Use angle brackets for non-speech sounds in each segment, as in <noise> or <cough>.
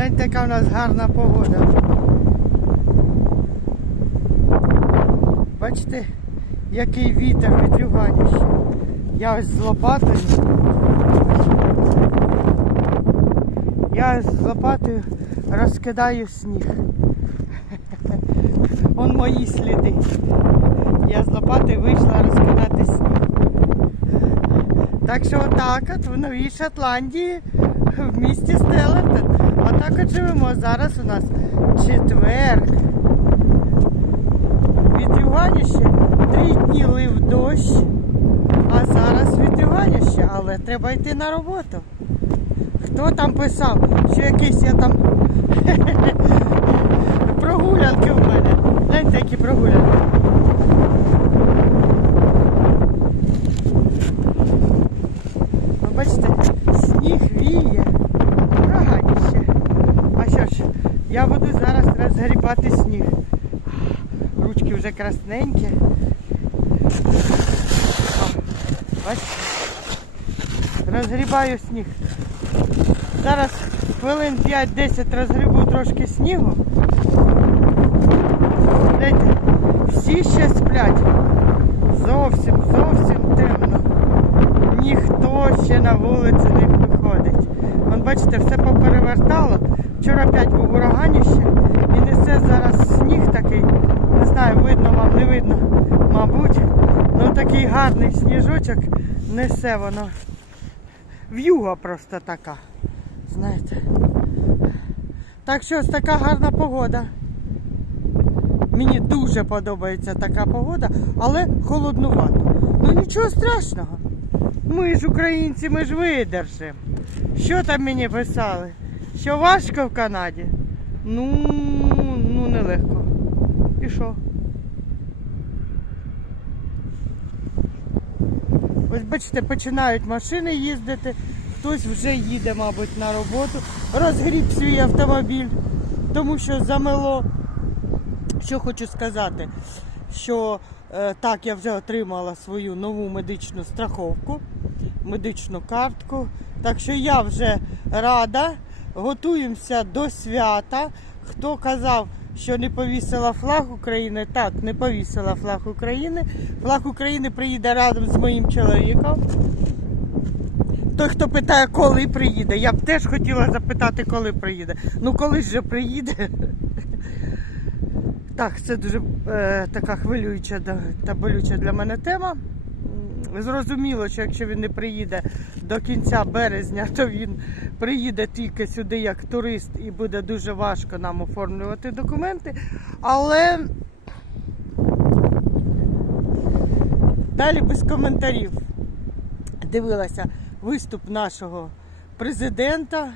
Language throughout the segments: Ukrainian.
Гляньте, яка в нас гарна погода. Бачите, який вітер вітрюганіще. Я ось з лопатою. Я ось з лопатою розкидаю сніг. <laughs> Вон мої сліди. Я з лопатою вийшла розкидати сніг. Так що отак от в Новій Шотландії в місті Стеллертон. Отак от живемо. Зараз у нас четверг. Вітрюганіще. Три дні лив дощ. А зараз від вітрюганіще, але треба йти на роботу. Хто там писав, що якийсь я там <laughs> прогулянки в мене. Гляньте, які прогулянки. Ви бачите, сніг віє, проганіще. А що ж, я буду зараз розгрібати сніг. Ручки вже красненькі. Бачите? Розгрібаю сніг. Зараз хвилин 5-10 розгрібу трошки снігу. Знаєте, всі ще сплять. Зовсім, зовсім темно. Ніхто ще на вулицю не виходить. Вон бачите, все поперевертало. Вчора опять був ураганіще і несе зараз сніг такий. Не знаю, видно вам, не видно, мабуть. Ну такий гарний сніжочок несе воно. В'юга просто така. Знаєте. Так що ось така гарна погода. Мені дуже подобається така погода, але холоднувато. Ну нічого страшного. Ми ж українці, ми ж видержимо. Що там мені писали? Що важко в Канаді? Ну, ну нелегко. І що? Ось бачите, починають машини їздити, хтось вже їде, мабуть, на роботу, розгріб свій автомобіль, тому що замело. Що хочу сказати, що е, так, я вже отримала свою нову медичну страховку, медичну картку. Так що я вже рада, готуємося до свята. Хто казав, що не повісила флаг України, так, не повісила флаг України. Флаг України приїде разом з моїм чоловіком. Той, хто питає, коли приїде, я б теж хотіла запитати, коли приїде. Ну, коли ж приїде. Так, це дуже е, така хвилююча та болюча для мене тема. Зрозуміло, що якщо він не приїде до кінця березня, то він приїде тільки сюди як турист і буде дуже важко нам оформлювати документи. Але далі без коментарів. Дивилася виступ нашого президента.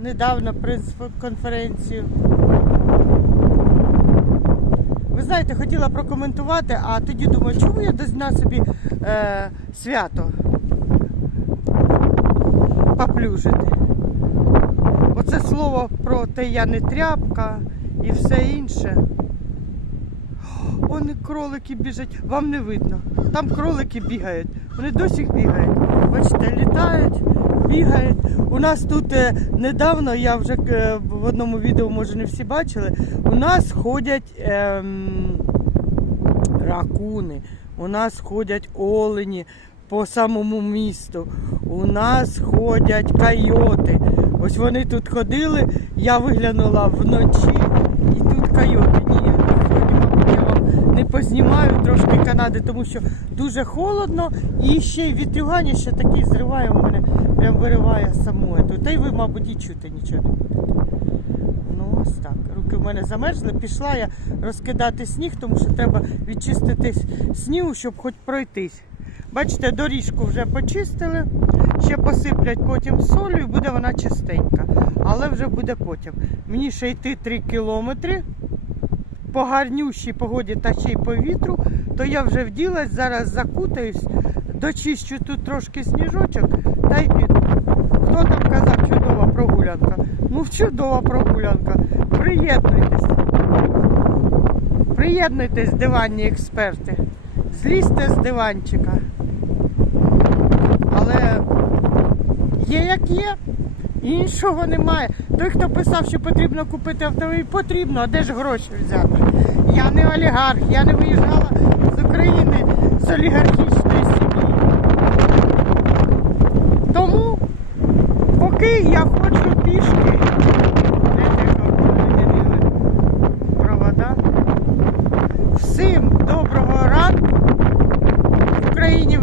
Недавно прес-конференцію. Знаєте, хотіла прокоментувати, а тоді думаю, чому я дозна собі е, свято поплюжити. Оце слово про те я не тряпка і все інше. Вони кролики біжать, вам не видно. Там кролики бігають. Вони досі бігають. Бачите, літають, бігають. У нас тут е, недавно, я вже е, в одному відео, може не всі бачили, у нас ходять ем, ракуни, у нас ходять олені по самому місту, у нас ходять койоти. Ось вони тут ходили, я виглянула вночі і тут койоти. Ні, я вам не познімаю трошки Канади, тому що дуже холодно і ще й вітрюгані ще такий зриває у мене, прям вириває саму. ету. Та й ви, мабуть, і чути нічого не будете. Ну, ось так. Руки в мене замерзли. Пішла я розкидати сніг, тому що треба відчистити снігу, щоб хоч пройтись. Бачите, доріжку вже почистили, ще посиплять потім солью і буде вона чистенька. Але вже буде потім. Мені ще йти 3 кілометри по гарнющій погоді та ще й по вітру, то я вже вділась, зараз закутаюсь, дочищу тут трошки сніжочок та й піду. Хто там казав чудова прогулянка? Ну, чудова прогулянка. Приєднуйтесь. Приєднуйтесь, диванні експерти. Злізьте з диванчика. Але є як є. Іншого немає. Той, хто писав, що потрібно купити автомобіль, потрібно, а де ж гроші взяти? Я не олігарх, я не виїжджала з України з олігархічної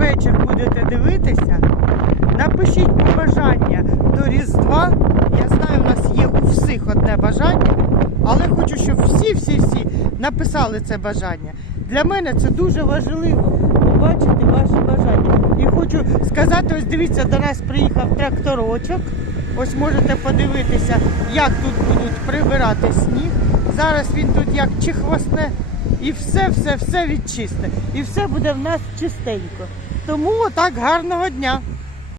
вечір будете дивитися. Напишіть побажання до Різдва. Я знаю, у нас є у всіх одне бажання, але хочу, щоб всі-всі-всі написали це бажання. Для мене це дуже важливо побачити ваші бажання. І хочу сказати, ось дивіться, до нас приїхав тракторочок. Ось можете подивитися, як тут будуть прибирати сніг. Зараз він тут як чихвосне і все, все, все відчисте. І все буде в нас чистенько. Тому отак гарного дня.